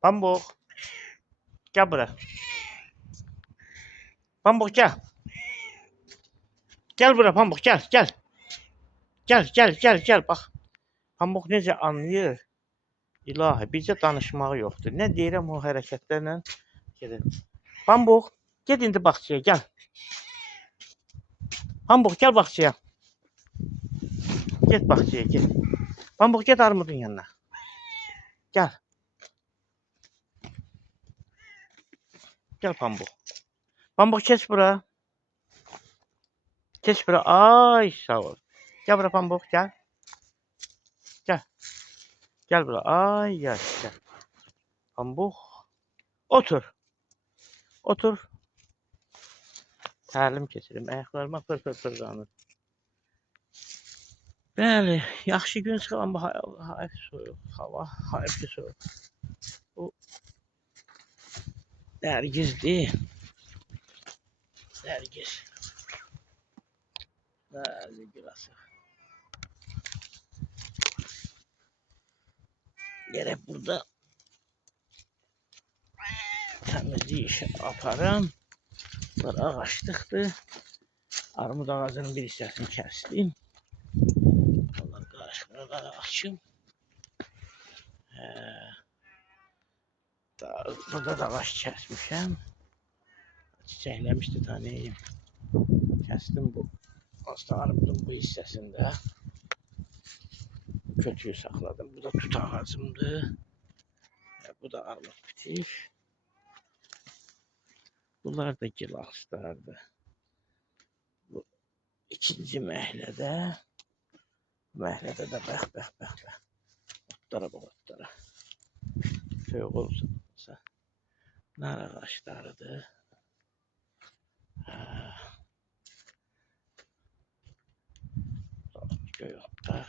Pambuk. Gel buraya. Pambuk gel. Gel buraya Pambuk gel gel. Gel bak. Pambuk necə anlayır? İlahi bizə danışmağı yoxdur. Nə deyirəm o hərəkətlərlə gedir. Pambuk get indi bağçaya gel. Pambuk gel bağçaya. Get bağçaya get. Pambuk get armudun yanına. Gel. Gel Pambuk. Pambuk geç bura. Geç bura. Ay sağ ol. Gel bura Pambuk gel. Gel. Gel bura. Ay gel gel. Pambuk. Otur. Otur. Təlim keçirim. Ayaqlarıma pır-pır-pırlanır. Bəli, yaxşı gün çıxır, amma hayf soyuq. Hava hayf ki soyuq. Bu Nərgizdir. Nərgiz. Bəli, burası. Gerek burada təmizlik işi aparım. Bunlar ağaçlıqdır. Armud ağacının bir hissəsini kəsdim. Onlar qarışıqları açım. Burada da ağaç kəsmişəm. Çiçəkləmişdi tanıyım. Kəsdim bu. Aslında armudun bu hissəsində. Kötüyü saxladım. Bu da tut ağacımdır. Bu da armud bitir. Bunlar da gilaslardır. Bu ikinci məhlədə. Məhlədə də bəx. Otlara bax otlara. Soyuq olsa. Nar ağaçlarıdır. Göy otlar.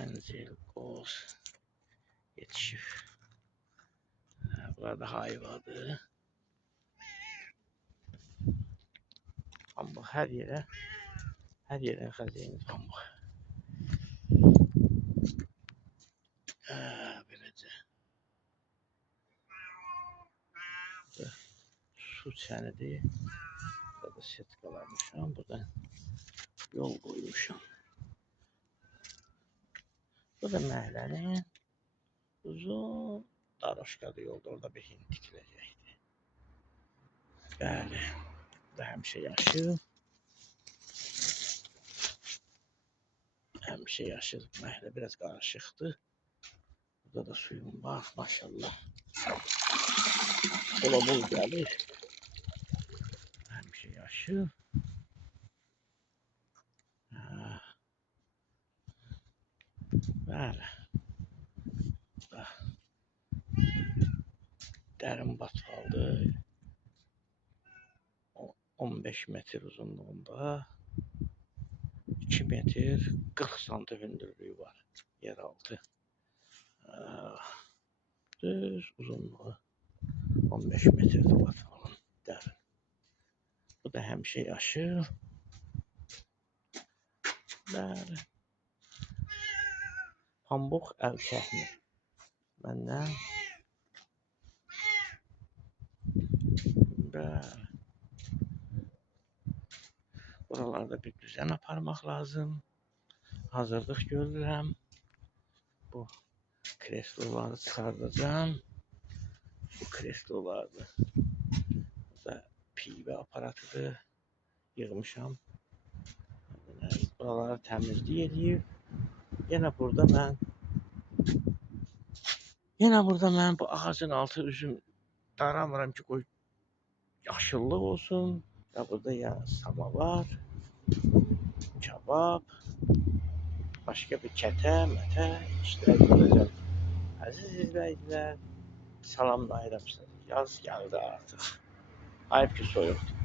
Əncil, qoz yetişir. Burada hayvadır. Pambıq hər yerə xəzeyini pambıq. Beləcə. Su çənidir. Burada setkalarmışam. Burada yol qoymuşam. Bu da məhlənin uzun daroşkalı yolda. Orada bir hindi tikiləcəkdir. Bəli. Burada həmişə yaşır. Həmişə yaşır. Məhlə biraz qarışıqdır. Burada da suyum var. Maşallah. Bol gəlir. Həmişə yaşır. Bəli. Dərin batqaldır. 15 metr uzunluğunda. 2 metr 40 santim hündürlüğü var. Yeraltı. Düz uzunluğu 15 metrdə batqalın dərin. Bu da həmişə yaşır. Bəli. Pambıq əl çəkmir. Məndən. Bəli. Buralarda bir düzen aparmaq lazım. Hazırlıq görürəm. Bu kresloları çıxardacağım. Bu kreslolardır. Bu da pivə aparatıdır. Yığmışam. Buraları təmizlik edeyim. Yenə burada mən bu ağacın altı üzüm daramıram ki, qoy yaşıllıq olsun. Ya burada ya samavar, kebab, başka bir kətə, mətə işlər görəcəm. Əziz izləyicilər, salamlayıram sizə. Yaz gəldi artıq. Hayf ki soyuqdur.